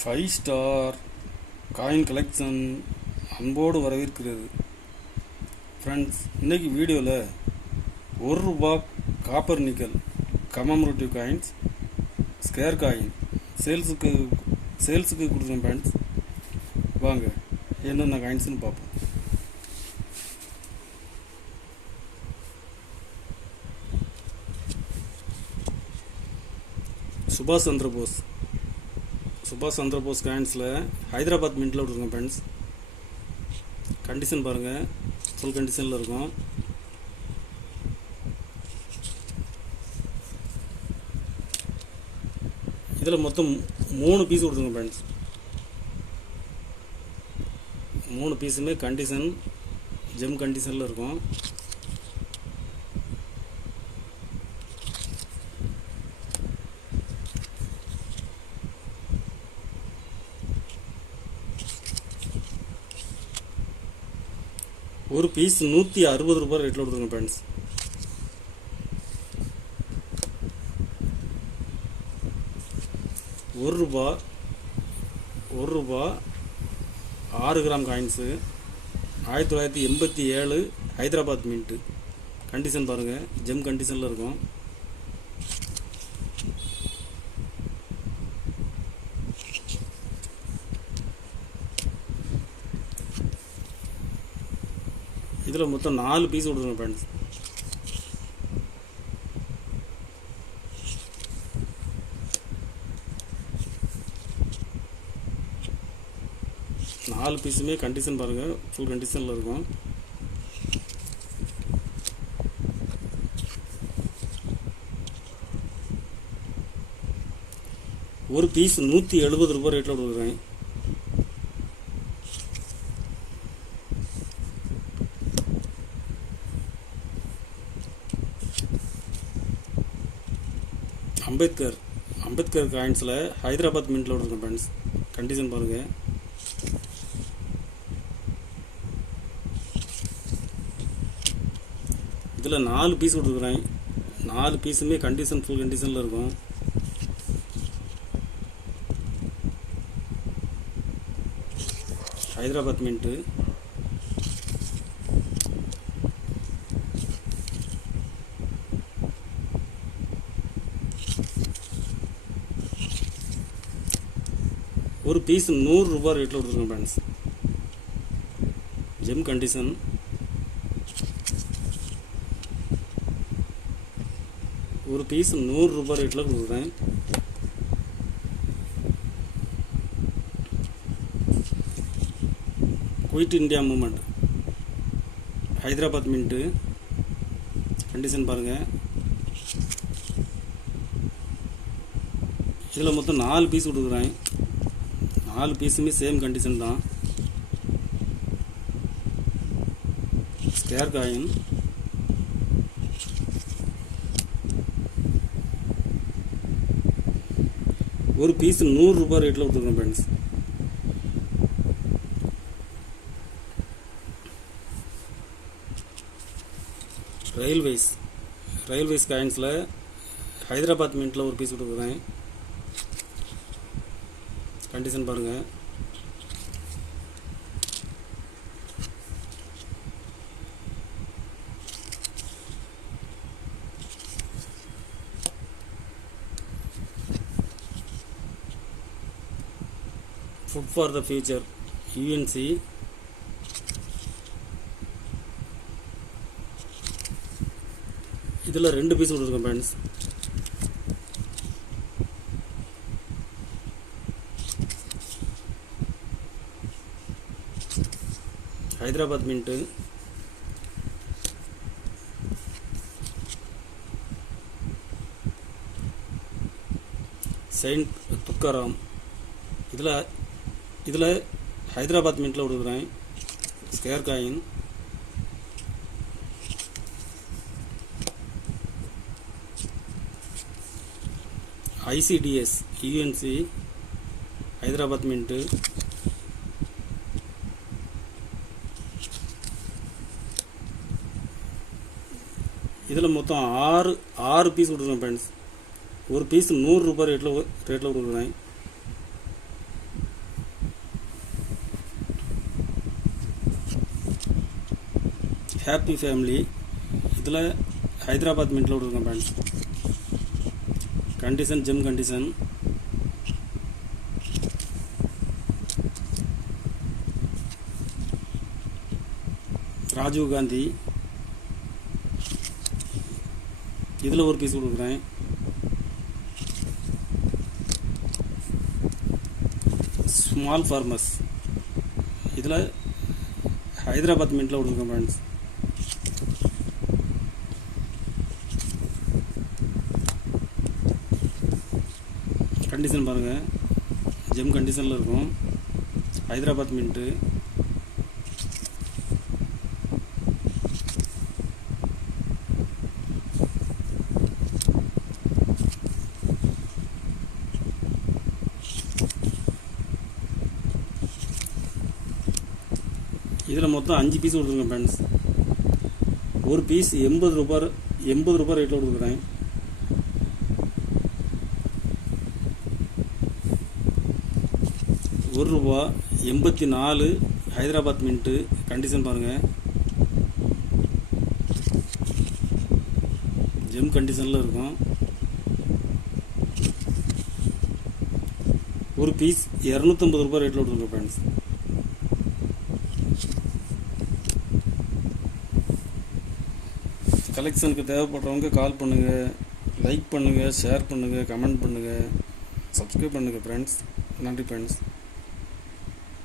Five star coin collection அன்போடு வரவேற்கிறது. Friends, இன்றைக்கி வீடியோவில் ₹1 copper nickel commemorative coins square coin சேல்ஸுக்கு கொடுக்குறேன். ஃப்ரெண்ட்ஸ், வாங்க என்னென்ன காயின்ஸ்னு பார்ப்போம். சுபாஷ் சந்திர போஸ் காயின்ஸில் ஹைதராபாத் மின்ட்டில் விட்ருக்கோம். ஃப்ரெண்ட்ஸ், கண்டிஷன் பாருங்கள், ஃபுல் கண்டிஷனில் இருக்கும். இதில் மொத்தம் 3 பீஸ் கொடுத்துருங்க. ஃப்ரெண்ட்ஸ், 3 பீஸுமே கண்டிஷன் ஜெம் கண்டிஷனில் இருக்கும். ஒரு பீஸ் ₹160 ரேட்டில் கொடுத்துருங்க. Friends, ₹1 6 gram coins 1987 Hyderabad mint. Condition பாருங்கள், ஜெம் கண்டிஷனில் இருக்கும். இதில் மொத்தம் 4 பீஸ் கொடுத்துருங்க. ஃப்ரெண்ட்ஸ், நாலு பீஸுமே கண்டிஷன் பாருங்கள், ஃபுல் கண்டிஷனில் இருக்கும். ஒரு பீஸ் ₹170 ரேட்டில் கொடுக்குறேன். அம்பேத்கர் காயின்ஸில் ஹைதராபாத் மின்ட்டில் விட்ருக்கேன். ஃப்ரெண்ட்ஸ், கண்டிஷன் பாருங்கள். இதில் 4 பீஸ் கொடுத்துருக்குறேன். 4 பீஸுமே கண்டிஷன் ஃபுல் கண்டிஷனில் இருக்கும். ஹைதராபாத் மின்ட்டு. ஒரு பீஸ் ₹100 ரேட்டில் கொடுத்துருக்கேன். Friends, gem condition. ஒரு பீஸ் ₹100 ரேட்டில் கொடுக்குறேன். Quit India movement Hyderabad mint. Condition பாருங்கள். இதில் மொத்தம் 4 பீஸ் கொடுக்குறேன். 4 பீஸுமே சேம் கண்டிஷன் தான். Square coin. ஒரு பீஸ் ₹100 ரேட்டில் கொடுத்துருக்கேன். ஃப்ரெண்ட்ஸ், ரயில்வேஸ் காயின்ஸில் ஹைதராபாத் மின்ட்டில் ஒரு பீஸ் கொடுக்குறேன். கண்டிஷன் பாருங்கள். Food for the future UNC. இதில் 2 பீஸ் கொடுத்துருக்கேன். Friends, Hyderabad mint. Saint Tukaram. இதில் ஹைதராபாத் மின்ட்டில் கொடுக்குறேன். Square coin. ICDS UNC Hyderabad mint. இதில் மொத்தம் 6 பீஸ் கொடுக்குறேன். ஃப்ரெண்ட்ஸ், ஒரு பீஸ் ₹100 ரேட்டில் கொடுக்குறேன். Happy family. இதில் ஹைதராபாத் மின்ட்டில் விட்ருக்கேன் friends. Condition gem condition. Rajiv Gandhi இதில் ஒரு பீஸ் கொடுக்குறேன். ஸ்மால் ஃபார்மர்ஸ் இதில் ஹைதராபாத் மின்ட்டில் கொடுத்துருக்கேன் ஃப்ரெண்ட்ஸ். கண்டிஷன் பாருங்கள், ஜெம் கண்டிஷனில் இருக்கும். ஹைதராபாத் மின்ட்டு. இதில் மொத்தம் 5 பீஸ் கொடுத்துருங்க ஃப்ரெண்ட்ஸ். ஒரு பீஸ் 80 ரூபா ரேட்டில் கொடுக்குறேன். ₹1.84 ஹைதராபாத் மின்ட்டு. கண்டிஷன் பாருங்கள், ஜெம் கண்டிஷனில் இருக்கும். ஒரு பீஸ் ₹250 ரேட்டில் கொடுத்துருங்க ஃப்ரெண்ட்ஸ். கலெக்ஷனுக்கு தேவைப்படுறவங்க கால் பண்ணுங்கள், லைக் பண்ணுங்கள், ஷேர் பண்ணுங்கள், கமெண்ட் பண்ணுங்கள், சப்ஸ்கிரைப் பண்ணுங்கள் ஃப்ரெண்ட்ஸ். நன்றி ஃப்ரெண்ட்ஸ்.